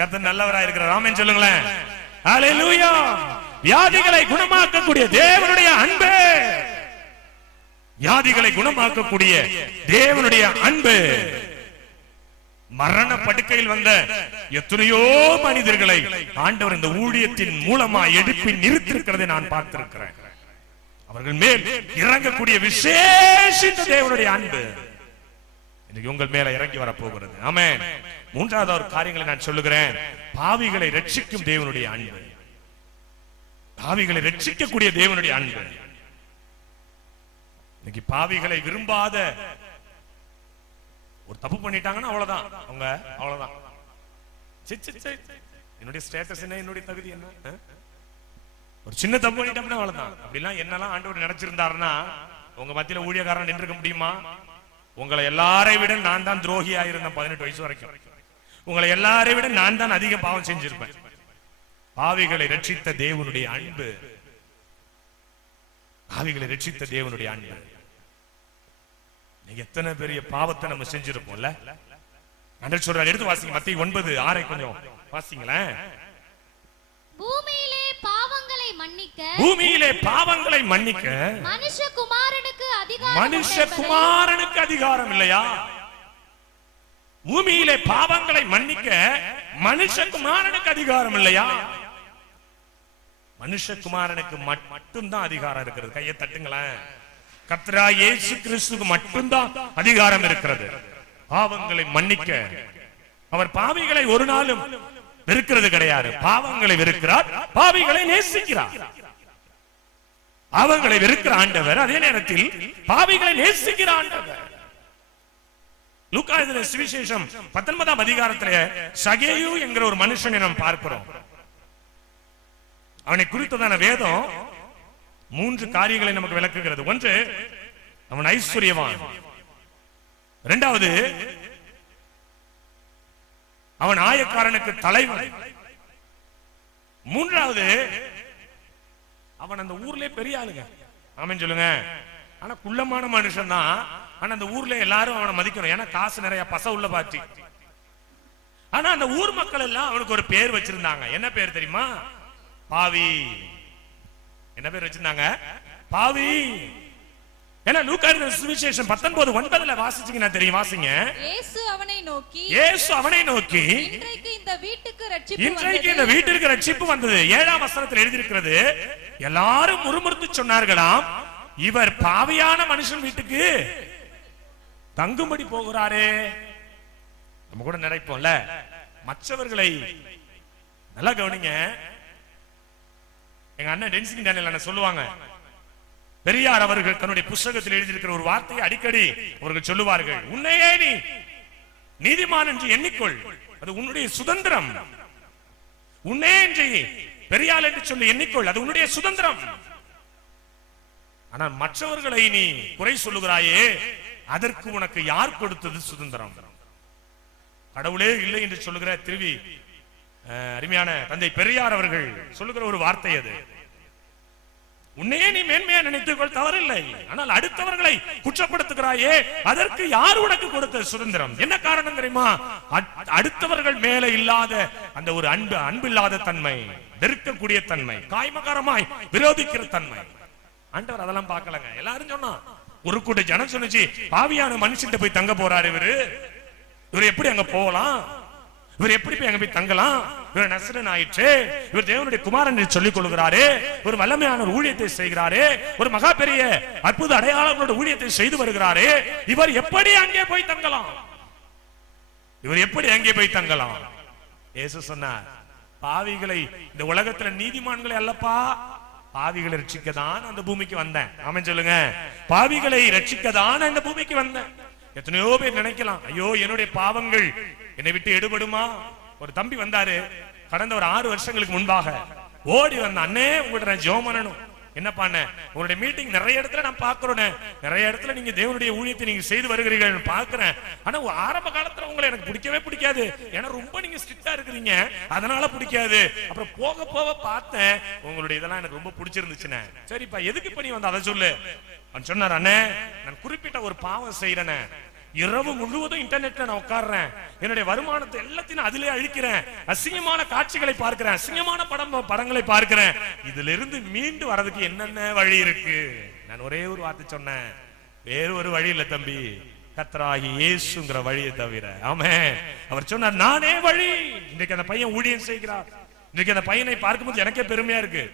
கர்த்தர் நல்லவராய் இருக்கிறார். ஆமென் சொல்லுங்களேன். ஹல்லேலூயா. வியாதிகளை குணமாக்கக்கூடிய தேவனுடைய அன்பு, வியாதிகளை குணமாக்கக்கூடிய தேவனுடைய அன்பு. மரண படுக்கையில் வந்த எத்தனையோ மனிதர்களை ஆண்டவர் இந்த ஊழியத்தின் மூலமா எழுப்பி நிறுத்திருக்கிறதை நான் பார்த்திருக்கிறேன். அவர்கள் மேல் இறங்கக்கூடிய விசேஷித்த தேவனுடைய அன்பு இன்னைக்கு உங்கள் மேல இறங்கி வரப்போகிறது. ஆமென். மூன்றாவது ஒரு காரியங்களை நான் சொல்லுகிறேன். பாவிகளை ரட்சிக்கும் தேவனுடைய அன்பு, பாவிகளை ரட்சிக்கக்கூடிய தேவனுடைய அன்பு. இன்னைக்கு பாவிகளை விரும்பாத ஒரு தப்பு பண்ணிட்டாங்கன்னா அவ்வளவுதான், அவங்க அவ்வளவுதான். என்னுடைய ஸ்டேட்டஸ் என்ன, என்னுடைய தகுதி என்ன, ஒரு சின்ன தப்பு பண்ணிட்டோம்னா அவ்வளவுதான். அப்படிலாம் என்னெல்லாம் ஆண்டவர் நினைச்சிருந்தாருன்னா உங்க மத்தியில ஊழியக்காரன் நின்றுக்க முடியுமா? உங்களை எல்லாரை விட நான் தான் துரோகியா இருந்தேன் 18 வயசு வரைக்கும். உங்களை எல்லாரை விட நான் தான் அதிக பாவம் செஞ்சிருப்பேன். பாவிகளை ரட்சித்த தேவனுடைய அன்பு, பாவிகளை ரட்சித்த தேவனுடைய அன்பு. நீங்க எத்தனை பெரிய பாவத்தை நம்ம செஞ்சிருப்போம்ல. ஆண்டவர் சொல்றார், எடுத்து வாசிங்க மத்தேயு 9:6 கொஞ்சம் வாசிங்களேன். பூமியிலே பாவங்களை மன்னிக்க, பூமியிலே பாவங்களை மன்னிக்க மனுஷகுமாரனுக்கு அதிகாரம் இல்லையா? பூமியிலே பாவங்களை மன்னிக்க மனுஷகுமாரனுக்கு அதிகாரம் இல்லையா? மனுஷகுமாரனுக்கு மட்டும்தான் அதிகாரம் இருக்கிறது. கையை தட்டுங்களேன். கர்த்தராகிய இயேசு கிறிஸ்துவுக்கு மட்டும்தான் அதிகாரம் இருக்கிறது பாவங்களை மன்னிக்க. அவர் பாவிகளை ஒரு நாளும் வெறுக்கிறது கிடையாது. பாவங்களை வெறுக்கிறார், பாவிகளை நேசிக்கிறார். பாவங்களை வெறுக்கிற ஆண்டவர் அதே நேரத்தில் பாவிகளை நேசிக்கிற ஆண்டவர். லூக்கா எழுதின சுவிசேஷம் 19ஆம் அதிகாரத்திலே சகேயு என்கிற ஒரு மனுஷனை நாம் பார்க்கிறோம். அவனை குறித்ததான வேதம் 3 காரியங்களை நமக்கு விளக்குகிறது. ஒன்று, அவன் ஐஸ்வர்யவான். இரண்டாவது, அவன் ஆயக்காரனுக்கு தலைவன். மூன்றாவது, அவன் அந்த ஊர்ல பெரிய ஆளுங்க. ஆமென் சொல்லுங்க. ஆனா குள்ளமான மனுஷன் தான். ஆனா அந்த ஊர்ல எல்லாரும் அவனை மதிக்கணும். ஏன்னா காசு நிறைய, பச உள்ள பாத்தி. ஆனா அந்த ஊர் மக்கள் எல்லாம் அவனுக்கு ஒரு பேர் வச்சிருந்தாங்க. என்ன பேர் தெரியுமா? பாவி. என்ன பேர் வச்சிருந்தாங்க? பாவி. ஏன்னா லூக்கா எழுதின சுவிசேஷம் 19:9 வாசிச்சீங்கன்னா தெரியும். வாசிங்க. இயேசு அவனை நோக்கி இன்றைக்கு இந்த வீட்டுக்கு ரட்சிப்பு வந்தது. 7ஆம் வசனத்தில் எழுதியிருக்கிறது, எல்லாரும் முறுமுறுத்து சொன்னார்களாம், இவர் பாவியான மனுஷன் வீட்டுக்கு தங்கும்படி போகிறாரே. நம்ம கூட நினைப்போம்ல, மற்றவர்களை நல்லா கவனிங்க. எங்க அண்ணன் டென்சிங் டேனியல் சொல்லுவாங்க, பெரியார் அவர்கள் தன்னுடைய புத்தகத்தில் எழுதியிருக்கிற ஒரு வார்த்தையை அடிக்கடி அவர்கள் சொல்லுவார்கள், உன்னையே நீ நீதிமான் என்று எண்ணிக்கொள், அது உன்னுடைய சுதந்திரம். உன்னே என்று பெரியார் என்று சொல்லி எண்ணிக்கொள், அது உன்னுடைய சுதந்திரம். ஆனால் மற்றவர்களை நீ குறை சொல்லுகிறாயே, அதற்கு உனக்கு யார் கொடுத்தது சுதந்திரம்? கடவுளே இல்லை என்று சொல்லுகிற திருவி அருமையான தந்தை பெரியார் அவர்கள் சொல்லுகிற ஒரு வார்த்தை அது. உன்னையே நீ மேன்மையா நினைத்துக்கொள், தவறில்லை. ஆனால் அடுத்தவர்களை குற்றப்படுத்துகிறாயே, அதற்கு யார் உனக்கு கொடுத்த சுதந்திரம்? என்ன காரணம் தெரியுமா? அடுத்தவர்கள் மேல இல்லாத அந்த ஒரு அன்பில்லாத தன்மை, வெறுக்கக்கூடிய தன்மை, காய்மகாரமாய் விரோதிக்கிற தன்மை. ஆண்டவர் அதெல்லாம் பார்க்கலங்க. எல்லாரும் சொன்னா, ஒரு கூட்ட ஜனம் சொன்னுச்சு, பாவியான மனுஷன் போய் தங்க போறாரு இவர் எப்படி அங்க போகலாம்? இவர் எப்படி போய் அங்க போய் தங்கலாம்? இவர் நசரன் ஆயிற்று, இவர் தேவனுடைய குமாரன் என்று சொல்லிக் கொள்கிறாரே, ஒரு வல்லமையான ஒரு ஊழியத்தை செய்கிறாரே, ஒரு மகா பெரிய அற்புத அடையாளங்களோட ஊழியத்தை செய்து வருகிறாரே, இவர் எப்படி அங்கே போய் தங்கலாம்? இவர் எப்படி அங்கே போய் தங்கலாம்? இயேசு சொன்னார், பாவிகளை, இந்த உலகத்துல நீதிமான்களை அல்லப்பா, பாவிகளை ரட்சிக்கதான் அந்த பூமிக்கு வந்தேன். ஆமென் சொல்லுங்க. பாவிகளை ரட்சிக்கதான் அந்த பூமிக்கு வந்தேன். எத்தனையோ பேர் நினைக்கலாம், ஐயோ என்னுடைய பாவங்கள் என்னை விட்டு எடுபடுமா? ஒரு தம்பி வந்தாரு கடந்த ஒரு 6 வருஷங்களுக்கு முன்பாக, ஓடி வந்த, அண்ணே உங்கள்ட்ட நான் ஜெபம் பண்ணணும். என்ன பண்ண, உங்களுடைய மீட்டிங் நிறைய இடத்துல நான் பாக்குறேன், நிறைய இடத்துல நீங்க தேவனுடைய ஊழியத்தை நீங்க செய்து வருகிறீர்கள் பாக்குறேன். ஆனா ஆரம்ப காலத்துல உங்களை எனக்கு பிடிக்கவே பிடிக்காது, ஏன்னா ரொம்ப நீங்க ஸ்ட்ரிக்டா இருக்கிறீங்க, அதனால பிடிக்காது. அப்புறம் போக போக பார்த்தேன், உங்களுடைய இதெல்லாம் எனக்கு ரொம்ப பிடிச்சிருந்துச்சுன்னு. சரிப்பா, எதுக்கு இப்ப நீ வந்து அதை சொல்லு? சொன்னார், அண்ணே நான் குறிப்பிட்ட ஒரு பாவம் செய்யறேன், இரவு முழுவதும் இன்டர்நெட்ல நான் உட்கார்றேன், என்னுடைய வருமானத்தை எல்லாத்தையும் அதிலே அழிக்கிறேன், அசிங்கமான காட்சிகளை பார்க்கிறேன், அசிங்கமான படங்களை பார்க்கிறேன். இதுல இருந்து மீண்டு வரதுக்கு என்னென்ன வழி இருக்கு? நான் ஒரே ஒரு வார்த்தை சொன்னேன், வேறு ஒரு வழி இல்ல தம்பி, கர்த்தராகிய இயேசுங்கிற வழியை தவிர. ஆமென். அவர் சொன்னார், நானே வழி. இன்றைக்கு அந்த பையன் ஊழியம் செய்கிறார். இன்றைக்கு அந்த பையனை பார்க்கும்போது எனக்கே பெருமையா இருக்கு,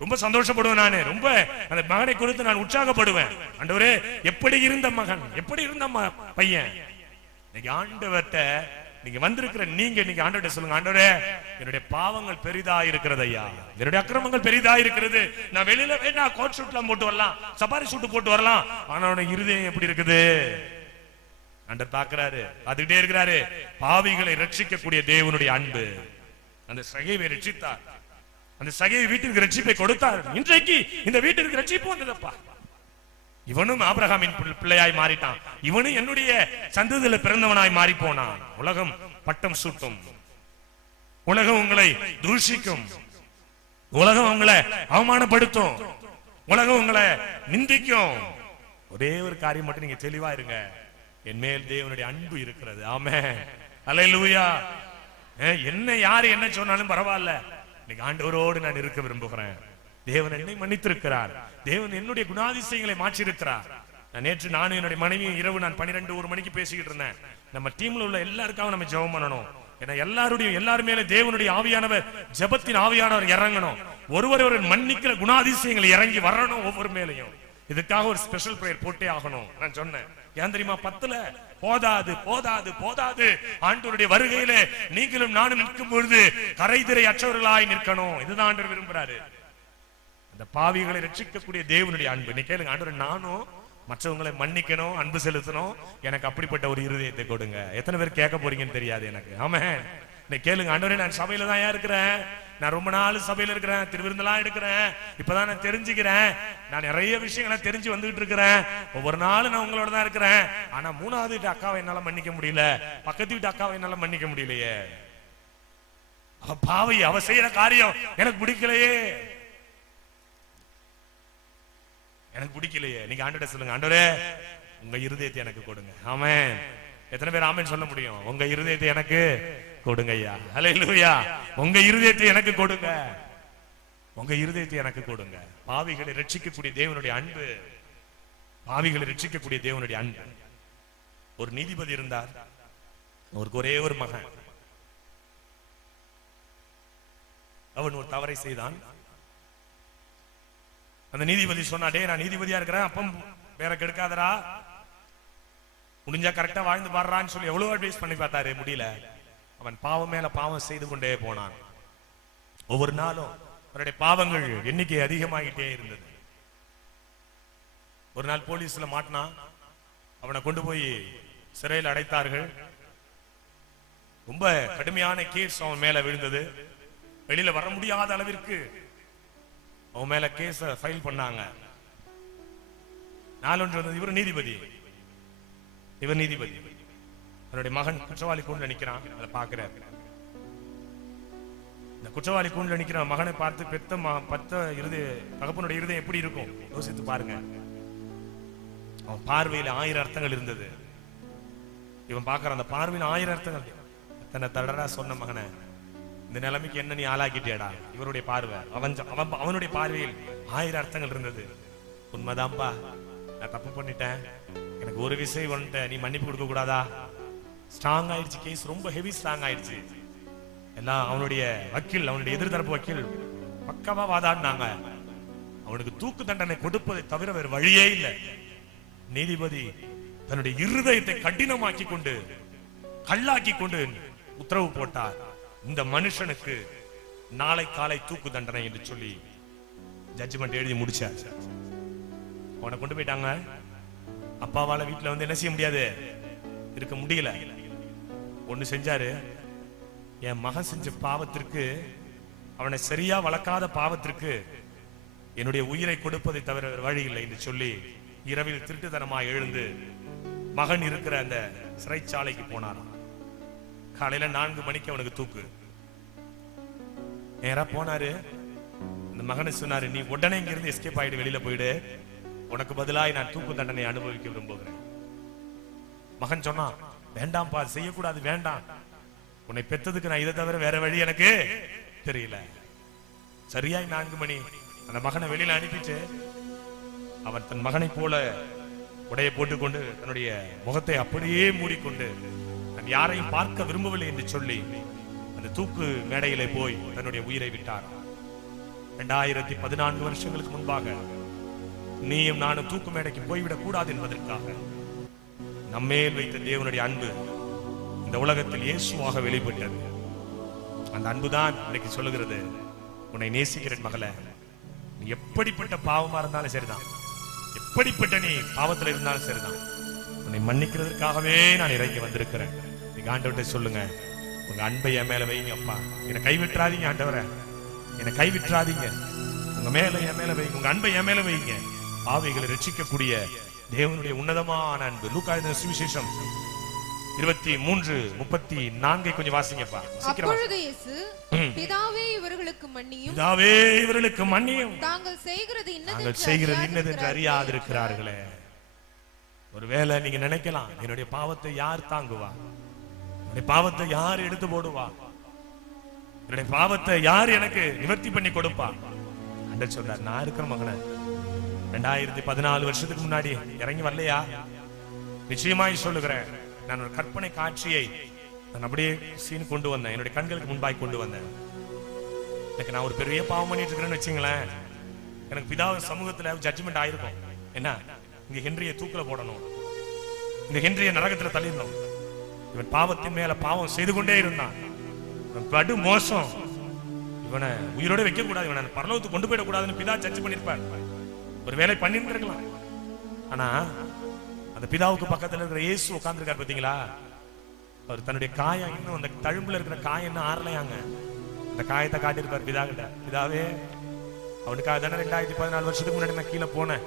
ரொம்ப சந்தோஷப்படுவேன். நானே ரொம்ப அந்த மகனை குறித்து நான் உற்சாகப்படுவேன். ஆண்டவரே, எப்படி இருந்த மகன், எப்படி இருந்த பையன். இன்னைக்கு ஆண்டவர்ட்ட நீங்க வந்திருக்கிற நீங்க இன்னைக்கு ஆண்டவர்ட்ட சொல்லுங்க, ஆண்டவரே என்னுடைய பாவங்கள் பெரிதா இருக்கிறது ஐயா, என்னுடைய அக்கிரமங்கள் பெரிதா இருக்கிறது. நான் வெளியில வேணா கோட் ஷூட்லாம் போட்டு வரலாம், சபாரி ஷூட் போட்டு வரலாம், ஆனா இருதயம் எப்படி இருக்குது? ஆண்டவர் பார்க்கிறாரு, பார்த்துக்கிட்டே இருக்கிறாரு. பாவிகளை ரட்சிக்கக்கூடிய தேவனுடைய அன்பு. அந்த சகைவை ரட்சித்தார், அந்த சகையை வீட்டிற்கு ரட்சிப்பை கொடுத்தார். இன்றைக்கு இந்த வீட்டிற்கு ரட்சிப்பு வந்ததப்பா. இவனும் ஆபிரகாமின் பிள்ளையாய் மாறிட்டான், இவனும் என்னுடைய சந்ததியில பிறந்தவனாய் மாறி போனான். உலகம் பட்டம் சூட்டும், உலகம் உங்களை தூஷிக்கும், உலகம் உங்களை அவமானப்படுத்தும், உலகம் உங்களை நிந்திக்கும். ஒரே ஒரு காரியம் மட்டும் நீங்க தெளிவா இருங்க, என் மேல் தேவனுடைய அன்பு இருக்கிறது. ஆமென், அல்லேலூயா. என்ன யாரு என்ன சொன்னாலும் பரவாயில்ல, இன்னைக்கு ஆண்டவரோடு நான் இருக்க விரும்புகிறேன். தேவன் என்னை மன்னித்திருக்கிறார், தேவன் என்னுடைய குணாதிசயங்களை மாற்றிருக்கிறார். நேற்று நானும் என்னுடைய மனைவியும் இரவு நான் 12-1 மணிக்கு பேசிக்கிட்டு இருந்தேன். நம்ம டீம்ல உள்ள எல்லாருக்காகவும் நம்ம ஜெபம் பண்ணணும். ஏன்னா எல்லாரு மேல தேவனுடைய ஆவியானவர், ஜெபத்தின் ஆவியானவர் இறங்கணும். ஒருவர் மன்னிக்கிற குணாதிசயங்களை இறங்கி வரணும் ஒவ்வொரு மேலையும். இதுக்காக ஒரு ஸ்பெஷல் பிரேயர் போட்டே ஆகணும். நான் சொன்னேன், ஏன் தெரியுமா, 10ல போதாது போதாது போதாது, ஆண்டவருடைய வருகையில நீங்களும் நானும் நிற்கும் பொழுது கரைதிரை அற்றவர்களாய் நிற்கணும். இதுதான் ஆண்டவர் விரும்புறாரு. அந்த பாவிகளை ரட்சிக்கக்கூடிய தேவனுடைய அன்பு. நீ கேளுங்க, ஆண்டவர் நானும் மற்றவங்களை மன்னிக்கணும், அன்பு செலுத்தணும், எனக்கு அப்படிப்பட்ட ஒரு இருதயத்தை கொடுங்க. எத்தனை பேர் கேட்க போறீங்கன்னு தெரியாது எனக்கு. ஆமென். நீ கேளுங்க, ஆண்டவரே நான் சபையில தான் இருக்கிறேன், நான் ரொம்ப நாள் சபையில இருக்கிறேன், திருவிருந்தெல்லாம் எடுக்கிறேன், இப்பதான் நான் தெரிஞ்சுக்கிறேன், நான் நிறைய விஷயங்களை தெரிஞ்சு வந்துகிட்டு இருக்கிறேன், ஒவ்வொரு நாளும் நான் உங்களோட தான் இருக்கிறேன். ஆனா 3வது வீட்டு அக்காவை என்னால மன்னிக்க முடியல, பக்கத்து வீட்டு அக்காவை என்னால மன்னிக்க முடியலையே. அவ பாவி, அவ செய்யற காரியம் எனக்கு பிடிக்கலையே, எனக்கு பிடிக்கலையே. நீங்க ஆண்டவரே சொல்லுங்க, ஆண்டவரே உங்க இருதயத்தை எனக்கு கொடுங்க. ஆமென். எத்தனை பேர் ஆமென் சொல்ல முடியும்? உங்க இருதயத்தை எனக்கு கொடுங்க ஐயா. அல்லேலூயா. உங்க இருதயத்தை எனக்கு கொடுங்க, உங்க இருதயத்தை எனக்கு கொடுங்க. பாவிகளை ரட்சிக்கக்கூடிய தேவனுடைய அன்பு, பாவிகளை ரட்சிக்கக்கூடிய தேவனுடைய அன்பு. ஒரு நீதிபதி இருந்தார், அவருக்கு ஒரே ஒரு மகன். அவன் ஒரு தவறை செய்தான். அந்த நீதிபதி சொன்னா, டே நான் நீதிபதியா இருக்கிறேன், அப்பம் வேற கெடுக்காதரா, முடிஞ்சா கரெக்டா வாழ்ந்து பாடுறான்னு சொல்லி எவ்வளவு அட்வைஸ் பண்ணி பார்த்தாரு, முடியல. அவன் பாவம் மேல பாவம் செய்து கொண்டே போனான். ஒவ்வொரு நாளும் அவருடைய பாவங்கள் எண்ணிக்கை அதிகமாகிட்டே இருந்தது. ஒரு நாள் போலீஸ்ல மாட்டினா, அவனை கொண்டு போய் சிறையில் அடைத்தார்கள். ரொம்ப கடுமையான கேஸ் அவன் மேல விழுந்தது. வெளியில வர முடியாத அளவிற்கு அவன் மேல கேஸ் ஃபைல் பண்ணாங்க. நாளொன்று வந்தது, இவர் நீதிபதி, இவர் நீதிபதி. அவருடைய மகன் குற்றவாளி கூண்டில் நிக்கிறான், அதை பாக்குறாரு. இந்த குற்றவாளி கூண்டில் நிக்கிற மகனை பார்த்து பெத்த தகப்பனுடைய இருதயம் எப்படி இருக்கும் யோசித்து பாருங்க. அவன் பார்வையில 1000 அர்த்தங்கள் இருந்தது. இவன் பார்க்கற அந்த பார்வையில 1000 அர்த்தங்கள். தன்னை தடரா சொன்ன மகனை இந்த நிலைமைக்கு என்ன நீ ஆளாக்கிட்டியடா. இவருடைய பார்வை, அவனுடைய பார்வையில் 1000 அர்த்தங்கள் இருந்தது. உண்மைதான்பா, நான் தப்பு பண்ணிட்டேன், எனக்கு ஒரு விஷயம் வந்துட்ட, நீ மன்னிப்பு கொடுக்க கூடாதா? ஸ்ட்ராங் ஆயிடுச்சு, கேஸ் ரொம்ப ஹெவி ஸ்ட்ராங் ஆயிடுச்சு. எல்லாம் அவனுடைய வக்கீல், அவனுடைய எதிர்த்தரப்பு வக்கீல் பக்கவா வாதாடினாங்க. அவனுக்கு தூக்கு தண்டனை கொடுப்பதை தவிர வேறு வழியே இல்லை. நீதிபதி தன்னுடைய இருதயத்தை கடினமாக்கி கொண்டு, கல்லாக்கி கொண்டு உத்தரவு போட்டார், இந்த மனுஷனுக்கு நாளை காலை தூக்கு தண்டனை என்று சொல்லி ஜட்ஜ்மெண்ட் எழுதி முடிச்சார். அவனை கொண்டு போயிட்டாங்க. அப்பாவால வீட்டுல வந்து என்ன செய்ய முடியாது, இருக்க முடியல. ஒண்ணு செஞ்சாரு, என் மகன் செஞ்ச பாவத்திற்கு, அவனை சரியா வளர்க்காத பாவத்திற்கு என்னுடைய உயிரை கொடுப்பதை தவிர வழி இல்லை என்று சொல்லி இரவில் திருட்டுத்தனமாக எழுந்து மகன் இருக்கிற அந்த சிறைச்சாலைக்கு போனார். காலையில 4 மணிக்கு அவனுக்கு தூக்கு. நேரா போனாரு. இந்த மகனை சொன்னாரு, நீ உடனே இங்க இருந்து எஸ்கேப் ஆயிடு, வெளியில போயிடு, உனக்கு பதிலாக நான் தூக்கு தண்டனை அனுபவிக்க விரும்புகிறேன். மகன் சொன்னான், வேண்டாம்ப்பா, செய்யக்கூடாது, வேண்டாம். உன்னை பெத்ததுக்கு நான் இதை தவிர வேற வழி எனக்கு தெரியல. சரியாய் 4 மணி அந்த மகனை வெளியில அனுப்பிட்டு அவன் தன் மகனை போல உடைய போட்டுக்கொண்டு தன்னுடைய முகத்தை அப்படியே மூடிக்கொண்டு நான் யாரையும் பார்க்க விரும்பவில்லை என்று சொல்லி அந்த தூக்கு மேடையிலே போய் தன்னுடைய உயிரை விட்டார். 2014 வருஷங்களுக்கு முன்பாக நீயும் நானும் தூக்கு மேடைக்கு போய்விடக் கூடாது என்பதற்காக நம்மேல் வைத்த தேவனுடைய அன்பு இந்த உலகத்தில் இயேசுவாக வெளிப்பட்டது. அந்த அன்புதான் இன்னைக்கு சொல்லுகிறது, உன்னை நேசிக்கிறேன் மகளே, நீ எப்படிப்பட்ட பாவமா இருந்தாலும் சரிதான், எப்படிப்பட்ட நீ பாவத்தில் இருந்தாலும் சரிதான், உன்னை மன்னிக்கிறதுக்காகவே நான் இறங்கி வந்திருக்கிறேன். நீங்க ஆண்டவர்கிட்ட சொல்லுங்க, உங்க அன்பை என் மேல வைங்க அப்பா, என்னை கைவிட்டுறாதீங்க ஆண்டவரே, என்னை கைவிட்டுறாதீங்க, உங்க மேல என் மேல வைங்க, உங்க அன்பை என் மேல வைங்க. பாவிகளை ரட்சிக்கக்கூடிய தேவனுடைய உன்னதமான அன்பு. லூக்கா எழுதின சுவிசேஷம் 23:34 கொஞ்சம் வாசிங்கப்பா. அப்பொழுது இயேசு, பிதாவே இவர்களுக்கு மன்னியும், பிதாவே இவர்களுக்கு மன்னியும், தாங்கள் செய்கிறது இன்னதென்று அறியாதிருக்கிறார்களே. ஒருவேளை நீங்க நினைக்கலாம், என்னுடைய பாவத்தை யார் தாங்குவா, என்னுடைய பாவத்தை யார் எடுத்து போடுவா, என்னுடைய பாவத்தை யார் எனக்கு நிவர்த்தி பண்ணி கொடுப்பா. அண்டர் சொல்றார், நான் இருக்கிற மகனே, 2014 வருஷத்துக்கு முன்னாடி இறங்கி வரலையா? நிச்சயமாய் சொல்லுகிறேன், நான் ஒரு கற்பனை காட்சியை நான் அப்படியே சீன் கொண்டு வந்தேன், என்னுடைய கண்களுக்கு முன்பாய் கொண்டு வந்தேன். எனக்கு நான் ஒரு பெரிய பாவம் பண்ணிட்டு இருக்கிறேன்னு வச்சுங்களேன், எனக்கு பிதாவின் சமூகத்துல ஜட்ஜ்மெண்ட் ஆயிருக்கும். என்ன, இங்க ஹென்ரிய தூக்கில போடணும், இந்த ஹென்ரிய நரகத்துல தள்ளிடணும். இவன் பாவத்தின் மேல பாவம் செய்து கொண்டே இருந்தான், இவன் படு மோசம், இவனை உயிரோட வைக்க கூடாது, இவனை பரலோகத்துக்கு கொண்டு போயிடக்கூடாதுன்னு பிதா ஜட்ஜ் பண்ணிருப்பார். ஒரு வேலை பண்ணிட்டு இருக்கலாம். ஆனா அந்த பிதாவுக்கு பக்கத்துல இருக்கிற இயேசு உட்கார்ந்துருக்காரு பாத்தீங்களா, அவர் தன்னுடைய காயம் இன்னும் அந்த தழும்புல இருக்கிற காயம் இன்னும் ஆறலையாங்க. அந்த காயத்தை காட்டியிருப்பார் பிதா கிட்ட, பிதாவே அவனுக்காக தானே 2014 வருஷத்துக்கு முன்னாடி நான் கீழே போனேன்,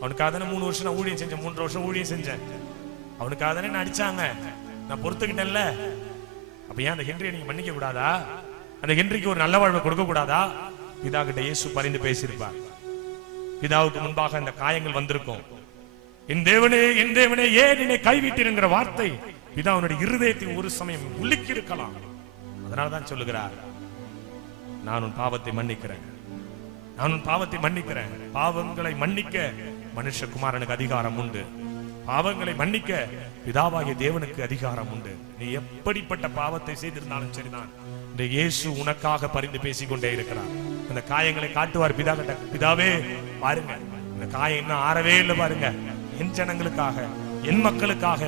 அவனுக்காக தானே 3 வருஷம் நான் ஊழியம் செஞ்சேன், 3 வருஷம் ஊழியம் செஞ்சேன், அவனுக்காக தானே நான் அடிச்சாங்க, நான் பொறுத்துக்கிட்டேன்ல, அப்ப ஏன் அந்த ஹென்ரியை நீங்க மன்னிக்க கூடாதா, அந்த ஹென்ரிக்கு ஒரு நல்ல வாழ்வை கொடுக்க கூடாதா? பிதா கிட்ட இயேசு பரிந்து பேசியிருப்பார். பிதாவுக்கு முன்பாக அந்த காயங்கள் வந்திருக்கும். என் தேவனே ஏன் என்னை கைவிட்டீர்ங்கிற வார்த்தை பிதாவுடைய இருதயத்தை ஒரு சமயம் உலுக்கி இருக்கலாம். அதனாலதான் சொல்லுகிறார், நான் உன் பாவத்தை மன்னிக்கிறேன், நான் உன் பாவத்தை மன்னிக்கிறேன். பாவங்களை மன்னிக்க மனுஷகுமாரனுக்கு அதிகாரம் உண்டு, பாவங்களை மன்னிக்க பிதாவாகிய தேவனுக்கு அதிகாரம் உண்டு. நீ எப்படிப்பட்ட பாவத்தை செய்திருந்தாலும் சரிதான், இந்த இயேசு உனக்காக பரிந்து பேசிக்கொண்டே இருக்கிறார். அந்த காயங்களை காட்டுவார் பிதா கிட்ட, பிதாவே பாருங்க, இந்த காயம் இன்னும் ஆறவே இல்லை பாருங்க, என் ஜனங்களுக்காக, என் மக்களுக்காக,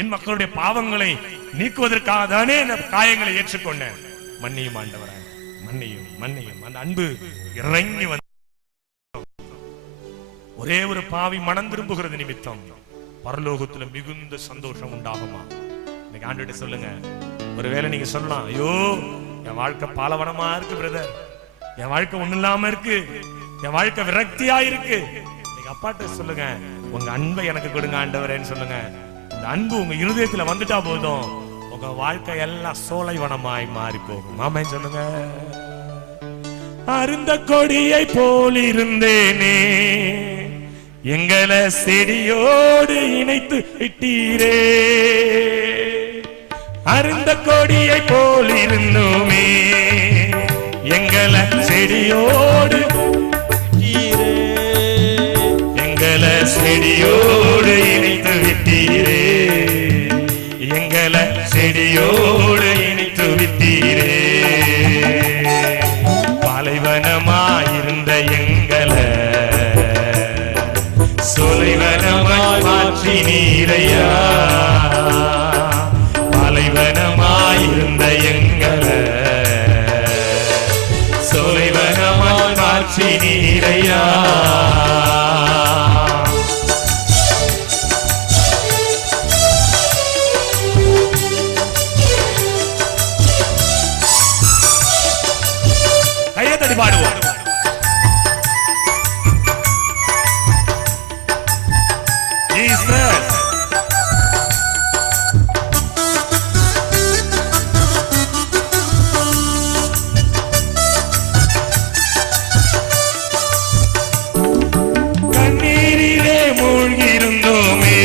என் மக்களுடைய பாவங்களை நீக்குவதற்காக தானே இந்த காயங்களை ஏற்றுக்கொண்டேன், மன்னியும் ஆண்டவரே, மன்னியும் மன்னியும். அந்த அன்பு இறங்கி வந்து ஒரே ஒரு பாவி மனம் திரும்புகிறது நிமித்தம் பரலோகத்துல மிகுந்த சந்தோஷம் உண்டாகுமா? இன்னைக்கு ஆண்டவர்கிட்ட சொல்லுங்க. ஒருவேளை நீங்க சொல்லலாம், ஐயோ என் வாழ்க்கை பாலவனமா இருக்கு பிரதர், என் வாழ்க்கை ஒண்ணு இல்லாம இருக்கு, என் வாழ்க்கை விரக்தியா இருக்கு. நீங்க அப்பாட்ட சொல்லுங்க, உங்க அன்பை எனக்கு கொடுங்க ஆண்டவரேன்னு சொல்லுங்க. இந்த அன்பு உங்க இருதயத்துல வந்துட்டா போதும், உங்க வாழ்க்கை எல்லாம் சோலைவனமாய் மாறி போகும். ஆமென் சொல்லுங்க. அருந்த கொடியை போல் இருந்தேனே, எங்களை செடியோடு இணைத்து விட்டீரே, அருந்த கொடியை போல் இருந்தோமே, எங்களை செடியோடு, எங்களை செடியோடு இணைத்து விட்டீரே, எங்களை செடியோடு இணைத்து விட்டீரே, பாலைவனமாயிருந்த எங்களை சொலைவனமாய் மாற்றி நீரையா, பாலைவனமாயிருந்த எங்களை சொலைவனமாய் மாற்றி நீரையா. கையத்தடி பாடுவோம். கண்ணீரிலே மூழ்கியிருந்தோமே,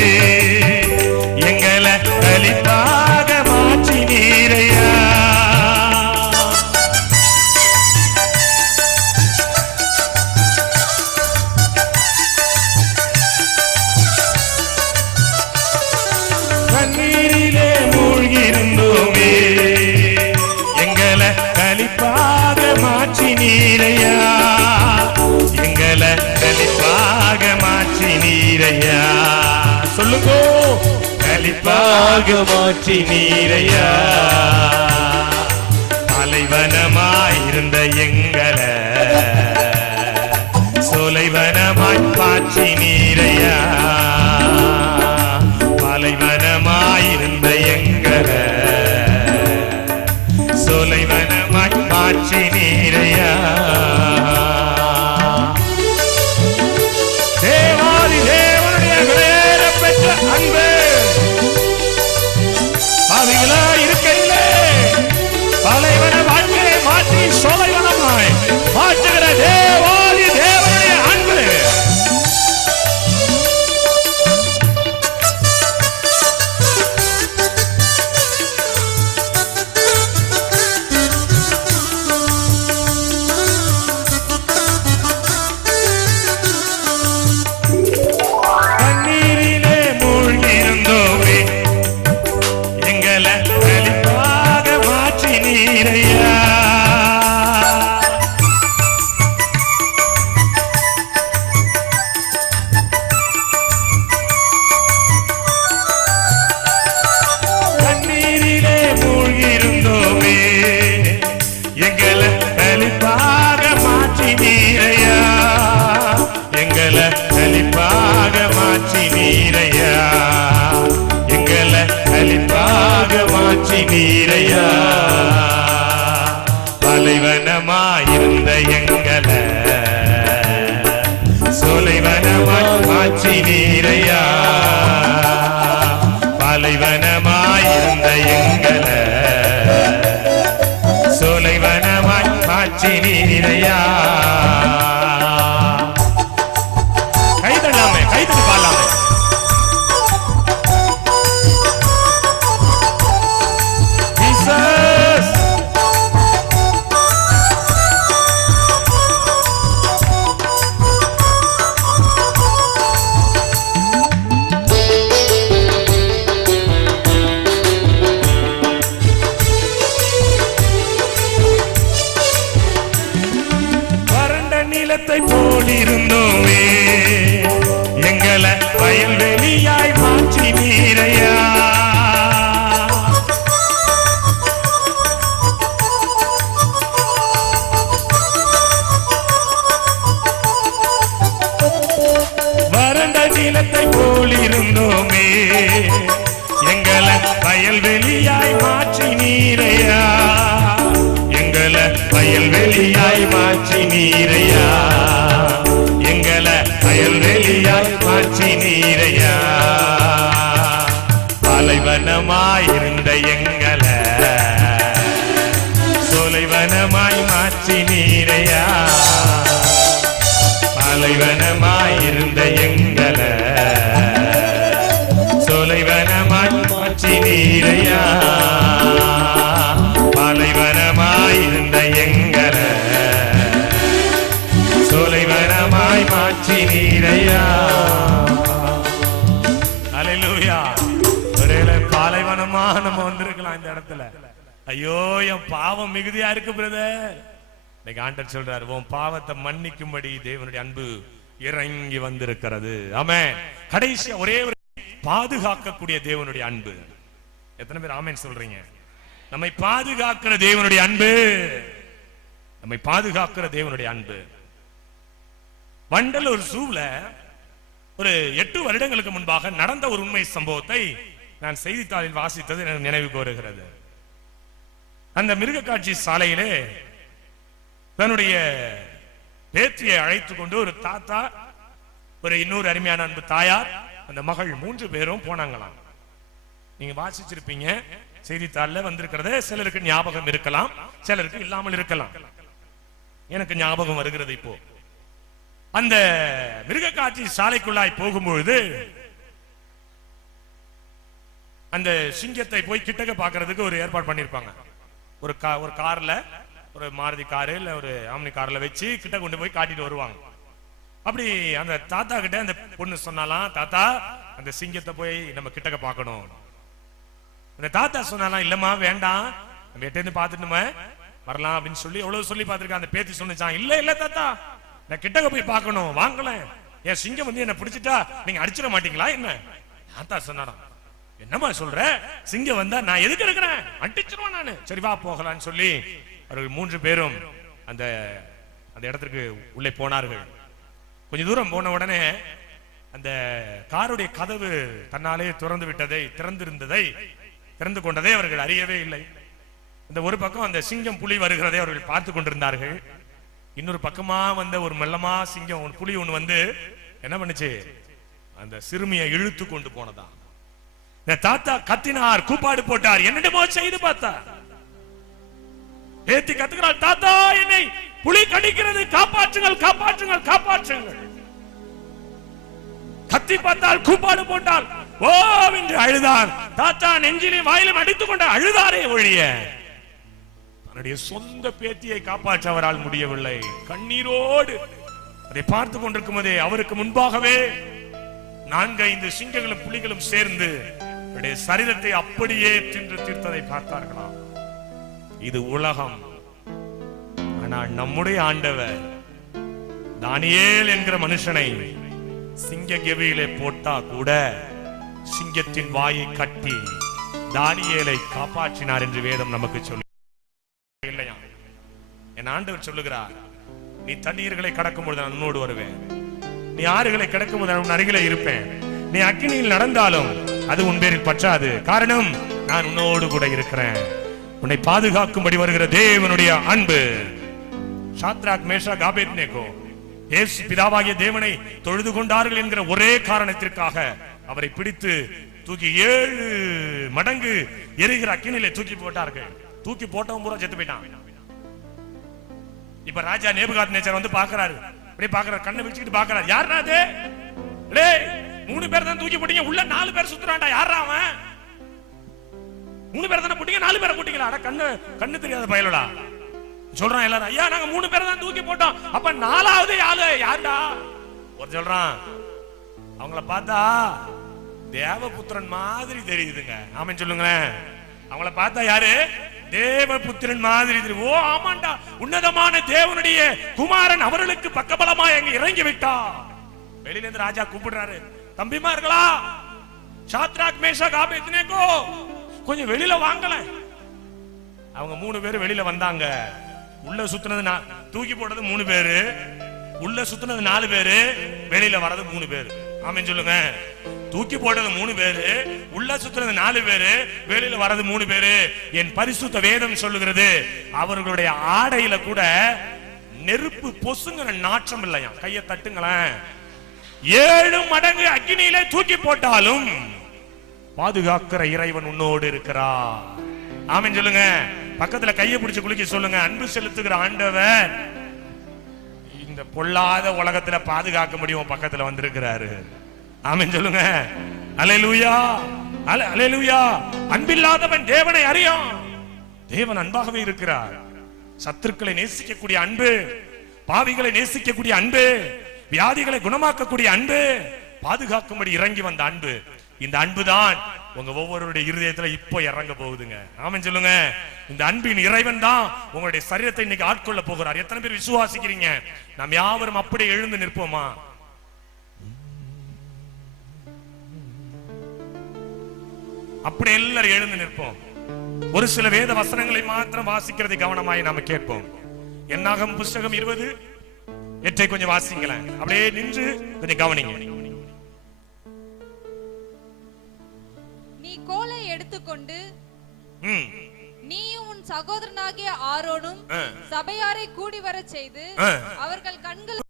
செழிப்பாக மாற்றி நீரையா பாலைவனமாயிருந்த எங்களை சோலைவனமாய் மாற்றி நீரையா பாலைவனமாயிருந்த எங்களை சோலைவனமாய் மாற்றி நீரையா தேவாதி தேவனுடைய விலையேற பெற்ற அன்பு பாவிகளா இருக்கையிலே பாலைவன வாழ்க்கையை மாற்றி சோலைவனமாய் மாற்றுகிற தேவாதி தேவனுடைய அன்பு கண்ணீரிலே மூழ்கியிருந்தோமே எங்களை வெளிப்பாக மாற்றி நீரையா கண்ணீரிலே மூழ்கியிருந்தோமே எங்களை வெளிப்பாக மாற்றி நீரையா எங்களை வெளிப்பாக மாற்றி நீரையா எங்களை வெளிப்பாக மாற்றி நீரையா பாலைவனமாயிருந்த எங்களை சோலைவனமாய் மாற்றி நீரையா பாலைவனமாயிருந்த எங்களை சோலைவனமாய் மாற்றி நீரையா கைதலாமே கைதடி பாடலாமே Jesus வறண்ட நிலத்தை போலிருந்தோமே எங்களை வயல்வெளியாய் மாற்றி நீரையா வறண்ட நிலத்தை போலிருந்தோமே எங்களை வயல்வெளியாய் மாற்றி நீரையா எங்களை வயல்வெளியாய் மாற்றி நீரையா எங்களை வயல்வெளியாய் மாற்றி நீரையா பாலைவனமாயிருந்த எங்களை சோலைவனமாய் மாற்றி நீரையா பாலைவனமாயிருந்த எங்களை சோலைவனமாய் மாற்றி நீரையா பாலைவனமாயிருந்த எங்களை சோலைவனமாய் மாற்றி நீரையா அல்லேலூயா ஒருவேளை பாலைவனமா நம்ம வந்திருக்கலாம் இந்த இடத்துல ஐயோ என் பாவம் மிகுதியா இருக்கு பிரதர் இன்னைக்கு ஆண்டவர் சொல்றாரு உன் பாவத்தை மன்னிக்கும்படி தேவனுடைய அன்பு இறங்கி வந்திருக்கிறது ஆமென் கடைசியா ஒரே ஒரு பாதுகாக்கக்கூடிய தேவனுடைய அன்பு எத்தனை பேர் ஆமென் சொல்றீங்க நம்மை பாதுகாக்கிற தேவனுடைய அன்பு நம்மை பாதுகாக்கிற தேவனுடைய அன்பு வண்டலூர் ஜூல ஒரு 8 வருடங்களுக்கு முன்பாக நடந்த ஒரு உண்மை சம்பவத்தை நான் செய்தித்தாளில் வாசித்தது எனக்கு நினைவுக்கு வருகிறது அந்த மிருக காட்சி சாலையிலே தன்னுடைய பேத்தியை அழைத்துக் கொண்டு ஒரு தாத்தா ஒரு இன்னொரு அருமையான அன்பு தாயார் அந்த மகள் 3 பேரும் போனாங்களாம் நீங்க வாசிச்சிருப்பீங்க செய்தித்தாள்ல வந்திருக்கிறது சிலருக்கு ஞாபகம் இருக்கலாம் சிலருக்கு இல்லாமல் இருக்கலாம் எனக்கு ஞாபகம் வருகிறது இப்போ அந்த மிருக காட்சி சாலைக்குள்ளாய் போகும்பொழுது அந்த சிங்கத்தை போய் கிட்டக்க பாக்குறதுக்கு ஒரு ஏற்பாடு பண்ணிருப்பாங்க ஒரு கார்ல ஒரு மாருதி காரு இல்ல ஒரு ஆம்னி கார்ல வச்சு கிட்ட கொண்டு போய் காட்டிட்டு வருவாங்க அப்படி அந்த தாத்தா கிட்ட அந்த பொண்ணு சொன்னாலாம் தாத்தா அந்த சிங்கத்தை போய் நம்ம கிட்டக்க பார்க்கணும் அந்த தாத்தா சொன்னாலாம் இல்லம்மா வேண்டாம் நம்ம எட்டேந்து பாத்துட்டுமே வரலாம் அப்படின்னு சொல்லி எவ்வளவு சொல்லி பார்த்திருக்கேன் அந்த பேத்தி சொன்னிச்சான் இல்ல தாத்தா நான் கிட்டக்க போய் பார்க்கணும் வாங்கல என் சிங்கம் வந்து என்ன பிடிச்சிட்டா நீங்க அடிச்சிட மாட்டீங்களா என்ன தாத்தா சொன்னாராம் என்னமா சொல்ற? சிங்கம் வந்தா நான் எதுக்கு இருக்கிறேன்? அடிச்சிருவான் நானு. சரி வா போகலான்னு சொல்லி அவர்கள் 3 பேரும் அந்த அந்த இடத்திற்கு உள்ளே போனார்கள். கொஞ்ச தூரம் போன உடனே அந்த காருடைய கதவு தன்னாலே திறந்து கொண்டதை அவர்கள் அறியவே இல்லை. இந்த ஒரு பக்கம் அந்த சிங்கம் புலி வருகிறதை அவர்கள் பார்த்து கொண்டிருந்தார்கள். இன்னொரு பக்கமா வந்த ஒரு மெல்லமா சிங்கம் ஒரு புலி ஒண்ணு வந்து என்ன பண்ணுச்சு? அந்த சிறுமியை இழுத்து கொண்டு போனதா. இந்த தாத்தா கத்தினார், கூப்பாடு போட்டார், என்னிடமோ செய்து பார்த்தார். ஏத்தி கத்துக்கிறாள், தாத்தா என்னை புலி கடிக்கிறது, காப்பாற்றுங்கள் காப்பாற்றுங்கள் காப்பாற்றுங்கள். கத்தி பார்த்தால், கூப்பாடு போட்டால், ஓ என்று அழுதார். தாத்தா நெஞ்சிலே வாயிலும் அடித்துக் கொண்ட அழுதாரே ஒழிய தன்னுடைய சொந்த பேத்தியை காப்பாற்ற அவரால் முடியவில்லை. கண்ணீரோடு அதை பார்த்து கொண்டிருக்கும் போதே அவருக்கு முன்பாகவே 4-5 சிங்கங்களும் புலிகளும் சேர்ந்து அவருடைய சரீரத்தை அப்படியே தின்று தீர்த்ததை பார்த்தார்களாம். இது உலகம். ஆனால் நம்முடைய ஆண்டவர் தானியேல் என்கிற மனுஷனை சிங்க கெவியிலே போட்டா கூட சிங்கத்தின் வாயை கட்டி தானியேலை காப்பாற்றினார் என்று வேதம் நமக்கு சொல்லி இல்லையா? என் ஆண்டவர் சொல்லுகிறார், நீ தண்ணீர்களை கடக்கும் பொழுது நான் உன்னோடு வருவேன், நீ ஆறுகளை கடக்கும் போது உன் அருகிலே இருப்பேன், நீ அக்கினியில் நடந்தாலும் அது உன் பேரில் பற்றாது, காரணம் நான் உன்னோடு கூட இருக்கிறேன். உன்னை பாதுகாக்கும்படி வருகிற தேவனுடைய அன்பு. சாத்ராக் மேஷாக் ஆபேத்நேகோ இயேசு பிதாவாகிய தேவனை தொழுது கொண்டார்கள் என்கிற ஒரே காரணத்திற்காக அவரை பிடித்து தூக்கி 7 மடங்கு எரிகிற அக்கினிலே தூக்கி போட்டார்கள். தூக்கி போட்டவன் பூரா செத்து போயிட்டான். இப்ப ராஜா நேபுகாத்நேச்சர் வந்து பாக்குறாரு, அப்படியே பாக்குறாரு, கண்ணை விழிச்சுக்கிட்டு பாக்குறாரு, யாரா அது? டேய் 3 பேர் தான் தூக்கி போட்டீங்க, உள்ள 4 பேர் சுத்துறான்டா, யாரா அவன்? 3 பேர் தானே போட்டீங்க, 4 பேரை போட்டீங்களா? அட கண்ணு தெரியாத பயலடா சொல்றான். எல்லாரும் ஐயா நாங்க 3 பேர் தான் தூக்கி போட்டோம். அப்ப 4வது ஆளு யாருடா? ஒரு சொல்றான், அவங்கள பார்த்தா தேவபுத்திரன் மாதிரி தெரியுதுங்க. ஆமென் சொல்லுங்களேன். அவங்கள பார்த்தா யாரு? தேவபுத்திரன் மாதிரி தெரியுது. ஓ ஆமாண்டா, உன்னதமான தேவனுடைய குமாரன் அவர்களுக்கு பக்கபலமாய் அங்க இறங்கி விட்டா. வெளியில இருந்து ராஜா கூப்பிடுறாரு, தம்பிமார்களா, சாத்ராக் மேஷாக் ஆபேத்நேகோ கொஞ்சம் வெளியில வாங்கல. அவங்க 3 பேர் வெளியில வந்தாங்க. உள்ள சுத்துனது தூக்கி போட்டது 3 பேரு, உள்ள சுத்துனது 4 பேரு, வெளியில வரது 3 பேரு. ஆமென் சொல்லுங்க. தூக்கி போட்டது 3 பேரு, உள்ள சுத்துனது 4 பேரு, வெளியில வரது 3 பேரு. என் பரிசுத்த வேதம் சொல்லுகிறது, அவர்களுடைய ஆடையில கூட நெருப்பு பொசுங்கிற நாற்றம் இல்லையா. கையை தட்டுங்களேன். 7 மடங்கு அக்கினியிலே தூக்கி போட்டாலும் பாதுகாக்கிற இறைவன் உன்னோடு இருக்கிறார். ஆமென் சொல்லுங்க. பக்கத்துல கையை பிடிச்சு குலுக்கி சொல்லுங்க, அன்பு செலுத்துகிற ஆண்டவர் இந்த பொல்லாத உலகத்துல பாதுகாக்க முடியும் பக்கத்துல வந்திருக்கிறாரு. ஆமென் சொல்லுங்க. அல்லேலூயா அல்லேலூயா. அன்பில்லாதவன் தேவனை அறியான். தேவன் அன்பாகவே இருக்கிறார். சத்துருக்களை நேசிக்கக்கூடிய அன்பு, பாவிகளை நேசிக்கக்கூடிய அன்பு, வியாதிகளை குணமாக்கக்கூடிய அன்பு, பாதுகாக்கும்படி இறங்கி வந்த அன்பு. இந்த அன்புதான் உங்க ஒவ்வொருடைய இருதயத்துல இப்போ இறங்க போகுதுங்க. ஆமென் சொல்லுங்க. இந்த அன்பின் இறைவன் தான் உங்களுடைய சரீரத்தை இன்னைக்கு ஆட்கொள்ள போகிறார். எத்தனை பேர் விசுவாசிக்கிறீங்க? நாம் யாவரும் அப்படி எழுந்து நிற்போமா? அப்படி எல்லாரும் எழுந்து நிற்போம். ஒரு சில வேத வசனங்களை மாத்திரம் வாசிக்கிறதை கவனமாய் நாம கேட்போம். என்னாகும் புஸ்தகம் 20:8 கொஞ்சம் வாசிங்களேன். அப்படியே நின்று கொஞ்சம் கவனிங்க. நீ கோலை எடுத்துக்கொண்டு நீயும் உன் சகோதரனாகிய ஆரோனும் சபையாரை கூடி வரச் செய்து அவர்கள் கண்கள்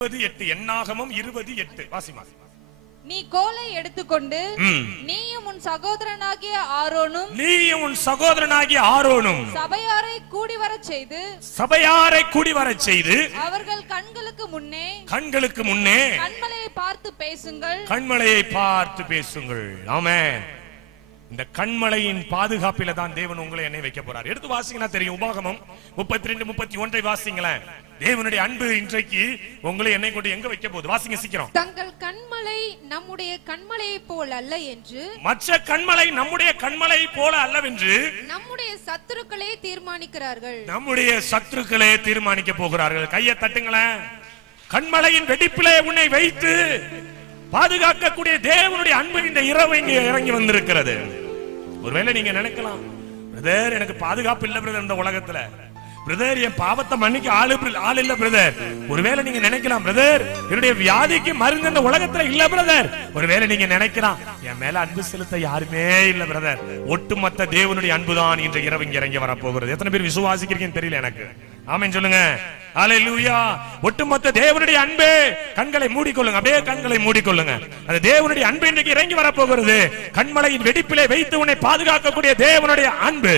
20:8 என்னாகமம் 20:8 வாசிமா. நீ கோலை எடுத்துக்கொண்டு நீயும் உன் சகோதரனாகிய ஆரோனும் சபையாரை கூடி வரச் செய்து அவர்கள் கண்களுக்கு முன்னே கண்மலையை பார்த்து பேசுங்கள். ஆமென். இந்த கண்மலையின் பாதுகாப்பில தான் தேவன் உங்களை என்னை வைக்க போறார். எடுத்து வாசிங்கன்னா தெரியும். உபாகமம் 32:31 வாசிங்களேன். தேவனுடைய அன்பு இன்றைக்கு உங்களை என்னை கொண்டு எங்க வைக்க போகுது? வாசிங்க சீக்கிரம். தங்கள் கண்மலை நம்முடைய கண்மலையை போல அல்ல என்று, மற்ற கண்மலை நம்முடைய கண்மலை போல அல்லவென்று நம்முடைய சத்துருக்களே தீர்மானிக்க போகிறார்கள். கையை தட்டுங்களேன். கண்மலையின் வெடிப்பிலே உன்னை வைத்து பாதுகாக்கக்கூடிய தேவனுடைய அன்பு இந்த இரவு இங்கே இறங்கி வந்திருக்கிறது. ஒருவேளை நீங்க நினைக்கலாம், பிரதர் எனக்கு பாதுகாப்பு இல்ல பிரதர் இந்த உலகத்துல, பிரதர் என் பாவத்தை மன்னிக்க ஆள் இல்ல பிரதர். ஒருவேளை நீங்க நினைக்கலாம், பிரதர் என்னுடைய வியாதிக்கு மருந்து இந்த உலகத்துல இல்ல பிரதர். ஒருவேளை நீங்க நினைக்கலாம், என் மேல அன்பு செலுத்த யாருமே இல்ல பிரதர். ஒட்டுமொத்த தேவனுடைய அன்புதான் இன்று இரவு இங்க இறங்கி வரப்போகிறது. எத்தனை பேர் விசுவாசிக்கிறீங்கன்னு தெரியல எனக்கு. ஆமென் சொல்லுங்க. ஹல்லேலூயா. ஒட்டுமொத்த தேவனுடைய அன்பு. கண்களை மூடிக்கொள்ளுங்க, அப்படியே கண்களை மூடிக்கொள்ளுங்க. அந்த தேவனுடைய அன்பு இன்றைக்கு இறங்கி வரப்போகிறது. கண்மலையின் வெடிப்பிலே வைத்து உன்னை பாதுகாக்கக்கூடிய தேவனுடைய அன்பு.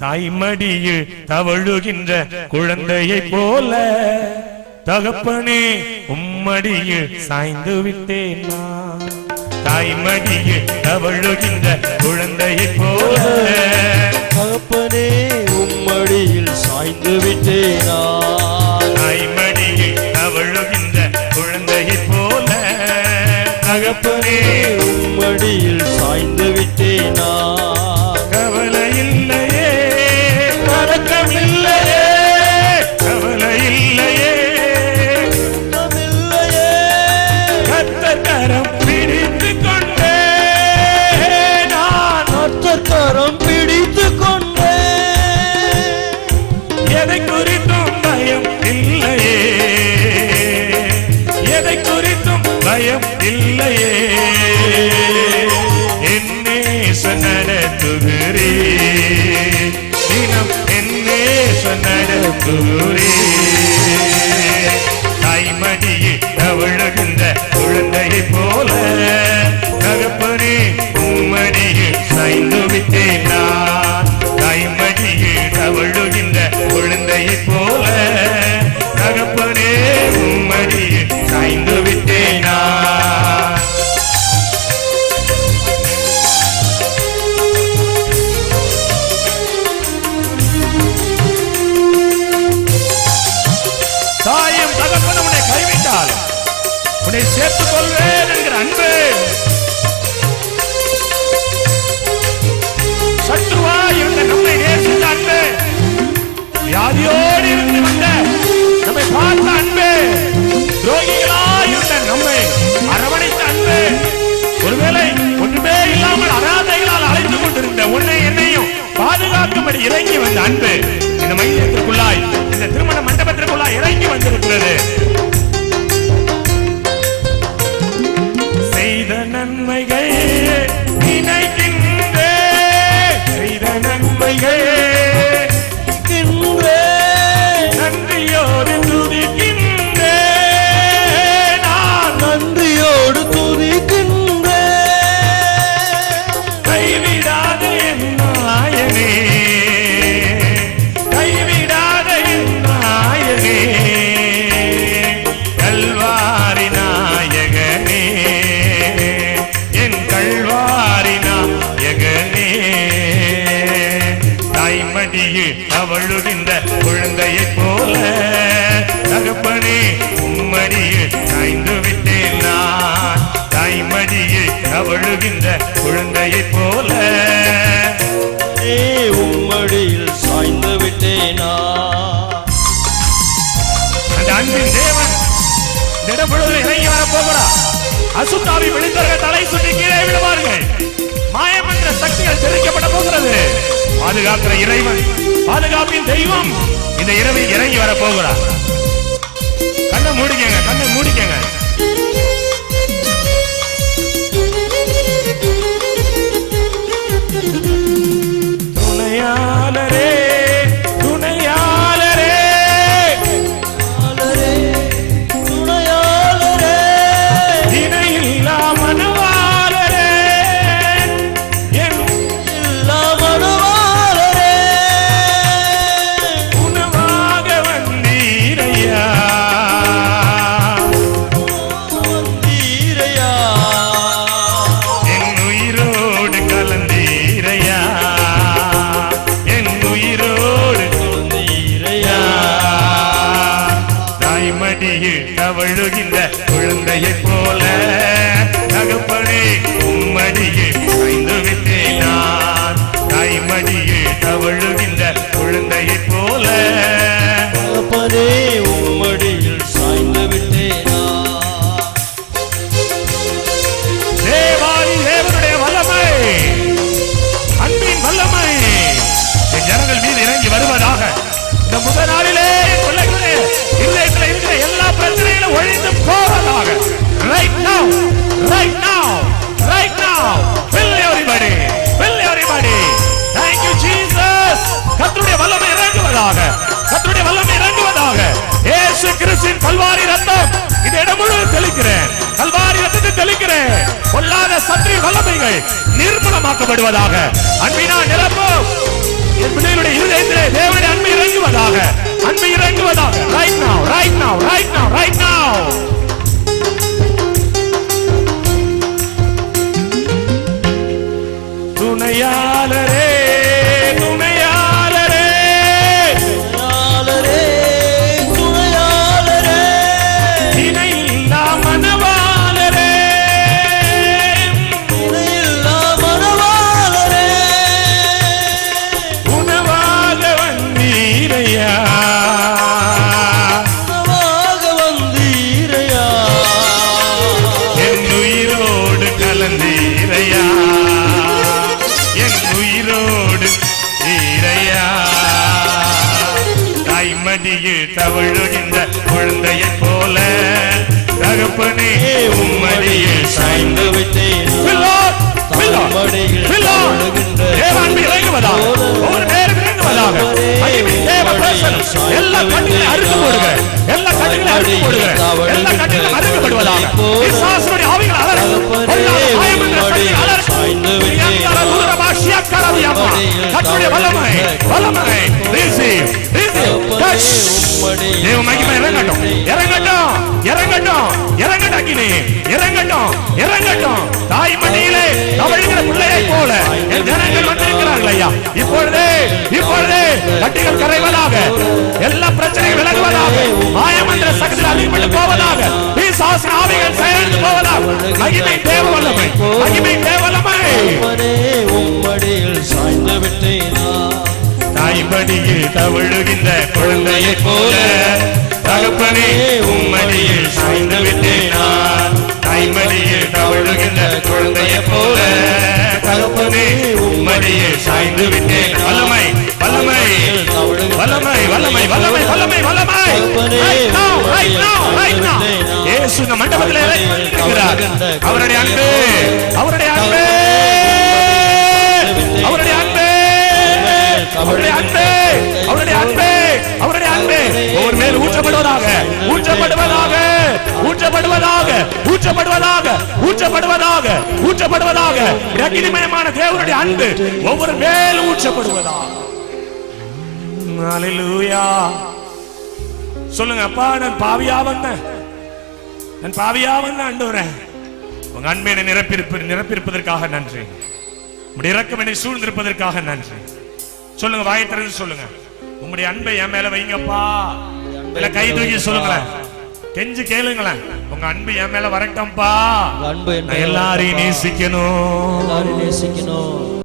தாய்மடியில் தவழுகின்ற குழந்தையை போல தகப்பனே உம்மடியில் சாய்ந்து விட்டேன் நான். தாய்மடியில் தவழுகின்ற குழந்தையை போல தகப்பனே உம்மடியில் சாய்ந்து விட்டேன் நான். தாய்மடியில் தவழுகின்ற குழந்தையை போல தகப்பனே உம்மடியில் சாய்ந்து விட்டேன் நான். தாய்மடியில் தவழுகின்ற குழந்தையை போல தகப்பனே உம்மடியில் சாய்ந்து விட்டேன் நான். தாய்மடியில் தவழுகின்ற குழந்தையை போல தகப்பனே உம்மடியில் சாய்ந்து விட்டேன் நான். தாயும் தகப்பனும் உன்னை கைவிட்டால் உன்னை சேர்த்துக் கொள்வேன் என்கிற அன்பு. சத்ருவா இருந்த நம்மை நேசித்த அன்பு, வியாதியோடு இருந்து வந்த நம்மை பார்த்த அன்பு, துரோகிகளாய் இருந்த நம்மை அரவணைத்த அன்பு, ஒருவேளை ஒன்றுமே இல்லாமல் அனாதைகளால் அழைத்துக் கொண்டிருந்த உன்னை என்னையும் பாதுகாக்கும்படி இறங்கி வந்த அன்பு இந்த மையத்திற்குள்ளாய், இந்த திருமண மண்டபத்திற்குள்ளாய் இறங்கி வந்திருக்கிறது. செய்த நன்மைகள் நினைக்கின்றே, செய்த நன்மைகள் நன்றியோடு துதிக்கின்றே, நான் நன்றியோடு துதிக்கின்றே. கைவிடாத என் நாயனே, கைவிடாத என் நாயனே, கல்வாரி நாயகனே, என் கல்வாரி நாயகனே. தாய்மடியில் தவழுகின்ற குழந்தையைப் போல தகப்பனே உம்மடியில் சாய்ந்து விட்டேன் நான். தாய்மடியில் தவழுகின்ற குழந்தையைப் போல உம்மடியில் சாய்ந்து விட்டேன் நான். அந்த அன்பின் தேவன் திடப்பொழுது இறங்கி வரப்போகிறார். அசுத்தாவி விழுந்தவர்கள் தலை சுற்றி கீழே விடுவார்கள். மாயம் என்ற சக்திகள் தெரிவிக்கப்பட போகிறது. பாதுகாக்கிற இறைவன், பாதுகாப்பின் தெய்வம் இந்த இரவில் இறங்கி வரப்போகிறார். கண்ணை மூடிக்கங்க, கண்ணை மூடிக்கங்க. துணையாளரே, துணையாளரே, துணையாளரே, இணையில்லா மனவாளரே, என் எல்லா மனவாளரே, உணவாக வந்தீரையா, வந்தீரையா, என் உயிரோடு கலந்தீரையா, முத நாளிலே பிள்ளைகளே இல்லைகளே இருக்கிற எல்லா பிரச்சனைகளும் ஒழிந்து போவதாக. Right now, right now, right now. Fill everybody, fill everybody. Thank you Jesus. கர்த்தருடைய வல்லமை இறங்குவதாக, கர்த்தருடைய வல்லமை இறங்குவதாக. இயேசு கிறிஸ்துவின் கல்வாரி ரத்தம் இந்த இடம் முழுவதும் தெளிக்கிறேன், கல்வாரி ரத்தத்தை தெளிக்கிறேன். பொல்லாத சத்திரிய வல்லமைகள் நிர்மூலமாக்கப்படுவதாக. அன்பினால் நிரப்பும் என் பிள்ளைகளுடைய இருதயத்திலே தேவனுடைய அன்பு இறங்குவதாக, அன்பு இறங்குவதாக. Right now, right now, right now, right now. துணையாளரே துணையாளரே துணையாளரே துணையாளரே இணையில்லா மனவாளரே இணையில்லா மணவாளரே உணவாக வந்தீரையா உணவாக வந்தீரையா என் உயிரோடு கலந்தீரையா என் உயிரோடு ஈரையா தாய்மடியில் தவழுகின்ற குழந்தையைப் போல தகப்பனே உம்மடியில் சாய்ந்து சாய்ந்து விட்டேன் தாய்மடியில் தவழுகின்ற தேவான்பு இறங்குவதாக, ஒவ்வொரு நேரம் இறங்குவதாக. மகிமை தேவ பிரசன்னம் எல்லா கண்களையும் அறுத்து போடுங்க, எல்லா கண்களையும் அறுத்து போடுங்க, எல்லா கண்களையும் அறுக்கப்படுவதாக. பிசாசுடைய ஆவிகள் அலறும், பொல்லாத பயமற்ற சக்திகள் அலறும். பிரியங்கர தூரபாஷியா கரவியம்மா. கர்த்தருடைய வல்லமை, வல்லமை. Receive, receive, touch. தேவ மகிமை இறங்கட்டும், இறங்கட்டும், இறங்கட்டும், இறங்கட்டும் அக்கினி, இறங்கட்டும், இறங்கட்டும். தாய்மடியிலே தவழுகிற பிள்ளையைப் போல என் ஜனங்கள் வந்திருக்கிறார்கள் ஐயா. இப்பொழுதே இப்பொழுதே கட்டிகள் கரைவதாக, எல்லா பிரச்சனையும் விலகுவதாக, மாயமந்திர சக்திகள் அழிக்கப்பட்டு போவதாக, பிசாசின் ஆவிகள் செயல்பட்டு போவதாக. மகிமை தேவ வல்லமை, மகிமை தேவ வல்லமை. உம்மடியில் சாய்ந்து விட்டேனா தாய்மடியில் தவழுகின்ற குழந்தையைப் போல தகப்பனே உம்மடியில் சாய்ந்து விட்டேன் நான். தாய்மடியில் தவழுகின்ற குழந்தையைப் போல தகப்பனே உம்மடியில் சாய்ந்து விட்டேன். வல்லமை வல்லமை வல்லமை வல்லமை வல்லமை வல்லமை வல்லமை. Right now, right now, right now. இயேசு இந்த மண்டபத்தில் இறங்கி வந்திருக்கிறார். அவருடைய அன்பு, அவருடைய அன்பு, அவருடைய அன்பு, அவருடைய அன்பு, அவருடைய அன்பு, அவருடைய அன்பு ஒவ்வொரு மேல் ஊற்றப்படுவதாக, ஊற்றப்படுவதாக, ஊற்றப்படுவதாக, ஊற்றப்படுவதாக, ஊற்றப்படுவதாக, ஊற்றப்படுவதாக. அக்கினிமயமான தேவனுடைய அன்பு ஒவ்வொரு மேல் ஊற்றப்படுவதாக. ஹல்லேலூயா. சொல்லுங்க, அப்பா நான் பாவியா வந்தேன், நான் பாவியா வந்தேன் ஆண்டவரே, உங்க அன்பை என்னை நிரப்பியிருப்பதற்காக நன்றி, உம்முடைய இரக்கம் என்னை சூழ்ந்திருப்பதற்காக நன்றி. சொல்லுங்க, வாயை திறந்து சொல்லுங்க, உம்முடைய அன்பை என் மேல வைங்கப்பா. இல்ல கை தூக்கி சொல்லுங்களேன், கெஞ்சு கேளுங்களேன், உங்க அன்பு என் மேல வரட்டும்பா. அன்பு நான் எல்லாரையும் நேசிக்கணும். நேசிக்கணும்.